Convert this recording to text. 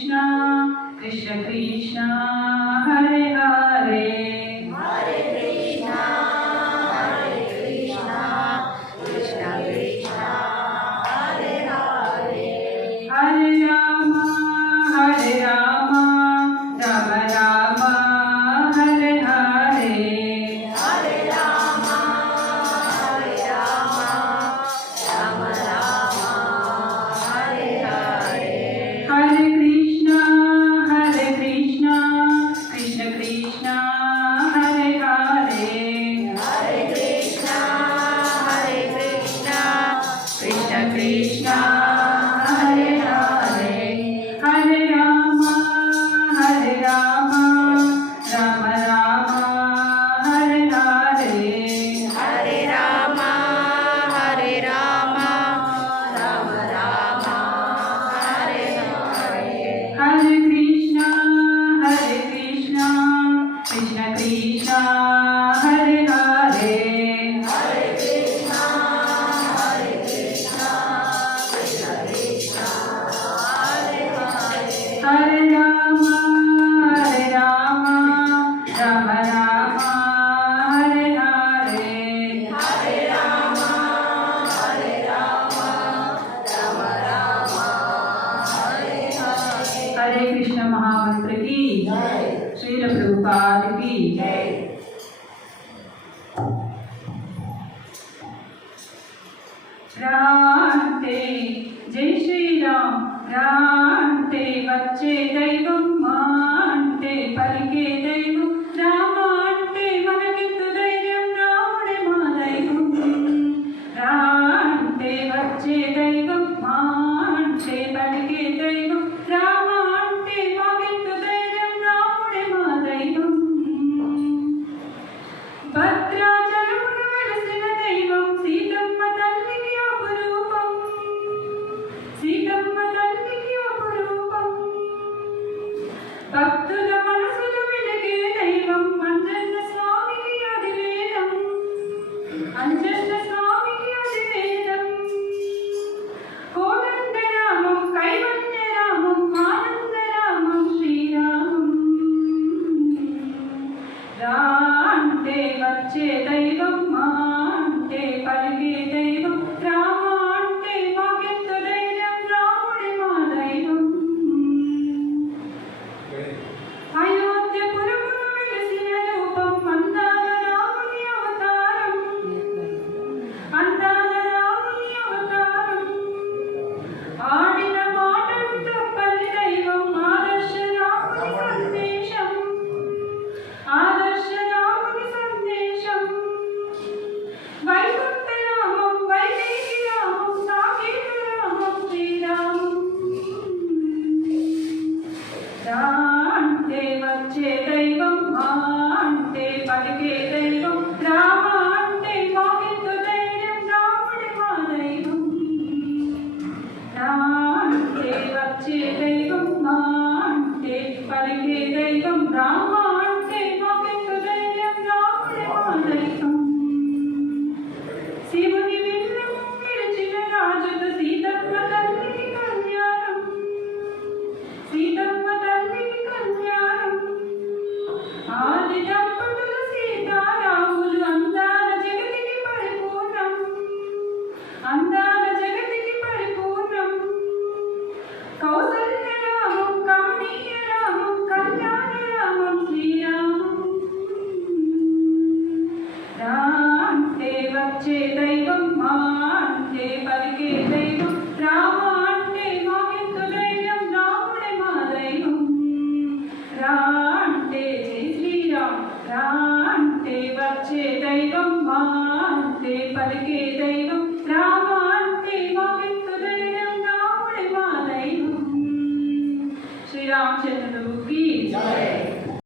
Krishna Krishna Krishna Hare Hare Hare Krishna Krishna Krishna Hare Hare Hare Rama Rama Rama Hare Hare Hare Rama Rama Rama Hare Hare Hare Krishna Krishna Krishna Hare Hare Hare Krishna Krishna Krishna Hare Hare Hare Rama Rama Rama Hare Hare Hare Rama Rama Rama Hare Hare Hare Krishna Krishna Krishna Hare Hare Hare Krishna Krishna Krishna Hare Hare Hare Rama Rama Rama Hare Hare Hare Rama Rama Rama Hare Hare हरे कृष्ण महामंत्र की श्रील प्रभुपाद की रांटे जय श्री राम रांटे बच्चे Deivam Monte पलिके Deivam रामांटे मनकितु धैर्यं रामुडे मा दैवम रांटे बच्चे Deivam Monte पलिके Deivam रामांटे मनकितु धैर्यं रामुडे मा दैवम భద్రాచలమున వెలసిన దైవం సీతమ్మ తల్లికి అపురూపం సీతమ్మ తల్లికి అపురూపం భక్తుల మనసులు వెలిగే దైవం అంజన్న స్వామికి అది వేదం అంజన్న స్వామికి అది వేదం కోదండ రామం కైవల్య రామం ఆనంద రామం శ్రీరామం రాంటే వచ్చే దైవం మాంటే పలికే దైవం రామాంటే మాకెంత ధైర్యం రాముడే మా దైవం అయోధ్యపురమున వెలసిన రూపం అందాల రాముని అవతారం అందాల రాముని అవతారం ఆడిన మాటలు తప్పని దైవం ఆదర్శ రాముని సందేశం ఆదర్శ రాముని సందేశం వైకుంఠ రామం వైదేహి రామం సాకేత రామం శ్రీరామం రాంటే వచ్చే దైవం మాంటే పలికే దైవం రామాంటే మాకెంత ధైర్యం రాముడే మా దైవం రాంటే వచ్చే దైవం మాంటే పలికే దైవం రామాంటే మాకెంత ధైర్యం రాముడే మా దైవం శివుని విల్లం విరిచిన రాజుకు సీతమ్మ తల్లికి కళ్యాణం సీతమ్మ తల్లికి కళ్యాణం ఆది దంపతులు సీతారాములు అందాల జగతికి పరిపూర్ణం అందాల జగతికి పరిపూర్ణం కౌసల్య రామం కమనీయ రామం కళ్యాణ రామం శ్రీరామం రాంటే వచ్చే దైవం మాంటే పలికే దైవం